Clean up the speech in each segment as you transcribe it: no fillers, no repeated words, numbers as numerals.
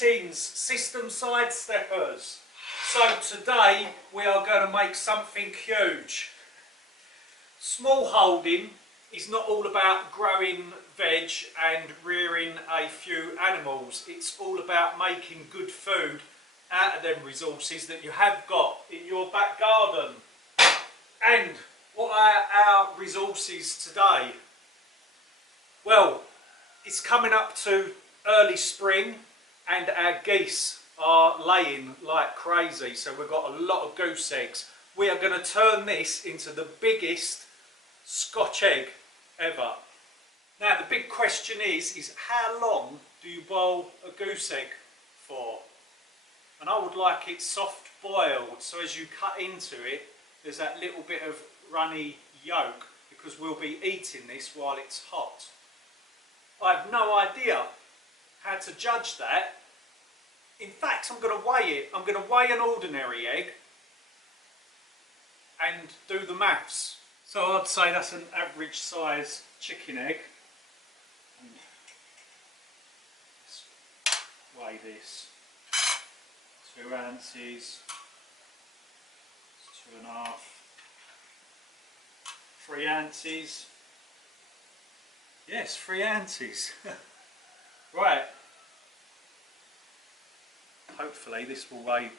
Greetings, system sidesteppers. So today we are going to make something huge. Small holding is not all about growing veg and rearing a few animals. It's all about making good food out of them resources that you have got in your back garden. And what are our resources today? Well, it's coming up to early spring and our geese are laying like crazy, so we've got a lot of goose eggs. We are going to turn this into the biggest Scotch egg ever. Now the big question is how long do you boil a goose egg for? And I would like it soft boiled, so as you cut into it there's that little bit of runny yolk, because we'll be eating this while it's hot. I have no idea how to judge that. In fact, I'm going to weigh it. I'm going to weigh an ordinary egg and do the maths. So I'd say that's an average size chicken egg. And let's weigh this. 2 ounces, 2.5, 3 ounces. Yes, 3 ounces. Right. Hopefully this will weigh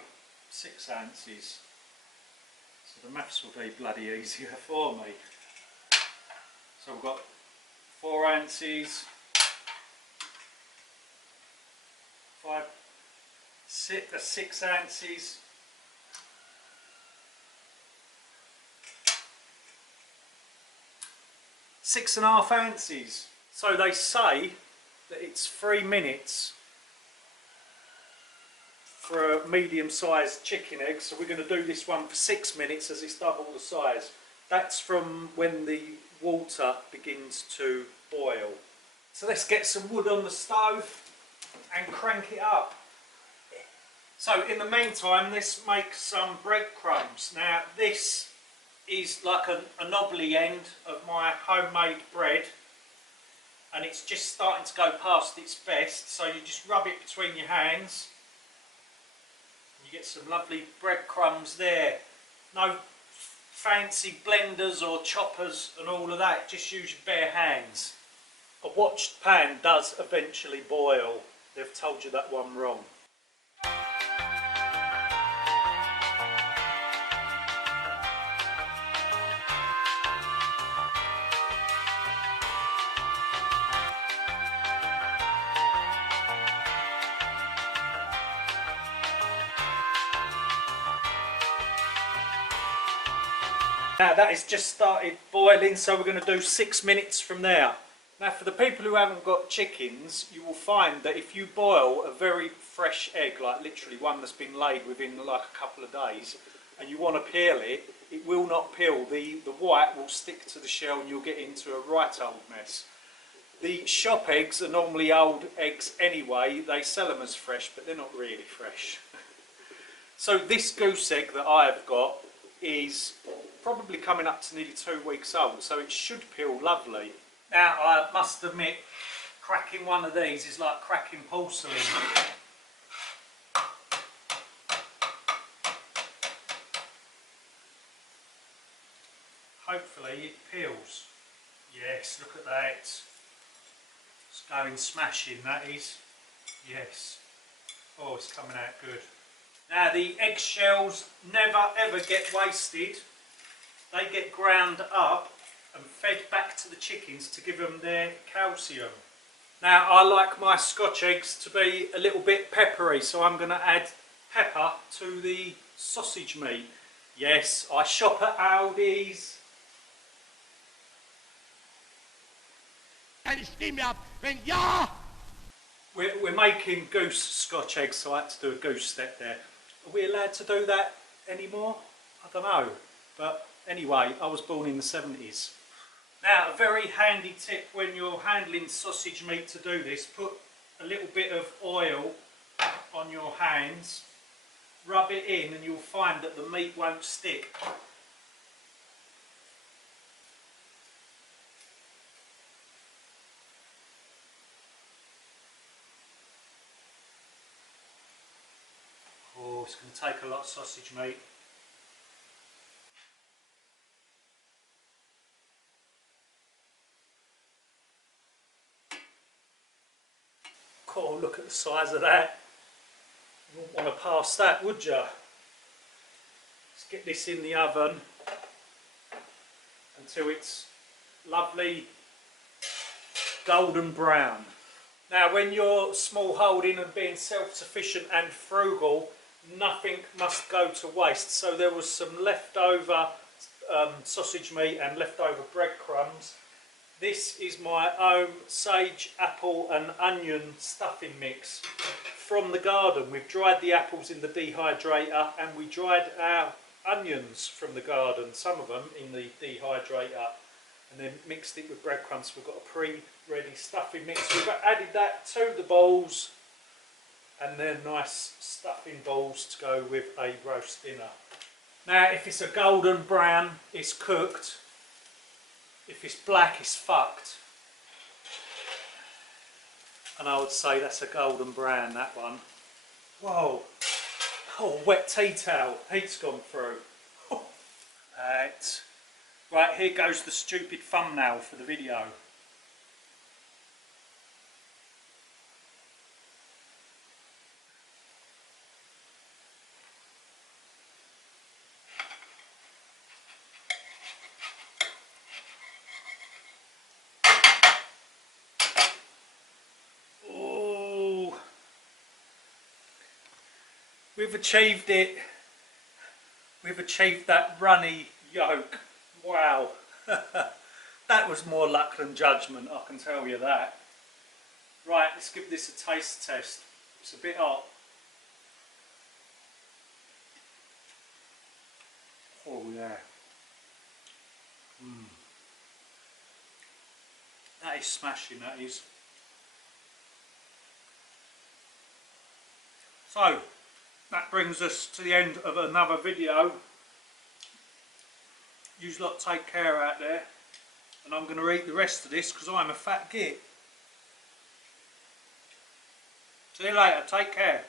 6 ounces. So the maths will be bloody easier for me. So we've got 4 ounces, 6 ounces, 6.5 ounces. So they say that it's 3 minutes for a medium-sized chicken egg, so we're going to do this one for 6 minutes as it's double the size. That's from when the water begins to boil. So let's get some wood on the stove and crank it up. So in the meantime, let's make some breadcrumbs. Now this is like a knobbly end of my homemade bread, and it's just starting to go past its best, so you just rub it between your hands. You get some lovely breadcrumbs there. No fancy blenders or choppers and all of that, just use your bare hands. A watched pan does eventually boil. They've told you that one wrong. Now that has just started boiling, so we're going to do 6 minutes from there. Now for the people who haven't got chickens, you will find that if you boil a very fresh egg, like literally one that's been laid within like a couple of days, and you want to peel it, it will not peel. The white will stick to the shell and you'll get into a right old mess. The shop eggs are normally old eggs anyway. They sell them as fresh, but they're not really fresh. So this goose egg that I have got is probably coming up to nearly 2 weeks old, so it should peel lovely. Now I must admit, cracking one of these is like cracking porcelain. Hopefully it peels. Yes, look at that. It's going smashing, that is. Yes. Oh, it's coming out good. Now the eggshells never ever get wasted. They get ground up and fed back to the chickens to give them their calcium. Now I like my Scotch eggs to be a little bit peppery, so I'm going to add pepper to the sausage meat. Yes, I shop at Aldi's. We're making goose Scotch eggs, so I had to do a goose step there. Are we allowed to do that anymore? I don't know, but anyway, I was born in the 70s. Now, a very handy tip when you're handling sausage meat to do this, put a little bit of oil on your hands, rub it in, and you'll find that the meat won't stick. Oh, it's going to take a lot of sausage meat. Oh, look at the size of that. You wouldn't want to pass that, would you? Let's get this in the oven until it's lovely golden brown. Now, when you're small holding and being self-sufficient and frugal, nothing must go to waste. So there was some leftover sausage meat and leftover breadcrumbs. This is my own sage, apple and onion stuffing mix from the garden. We've dried the apples in the dehydrator and we dried our onions from the garden, some of them in the dehydrator, and then mixed it with breadcrumbs. We've got a pre-ready stuffing mix. We've added that to the balls, and they're nice stuffing balls to go with a roast dinner. Now, if it's a golden brown, it's cooked. If it's black, it's fucked. And I would say that's a golden brown, that one. Whoa. Oh, wet tea towel. Heat's gone through. Right, here goes the stupid thumbnail for the video. We've achieved it. We've achieved that runny yolk. Wow. That was more luck than judgment, I can tell you that. Right, let's give this a taste test. It's a bit hot. Oh yeah. That is smashing, that is. So, that brings us to the end of another video. You lot take care out there, and I'm going to eat the rest of this because I'm a fat git. See you later, take care.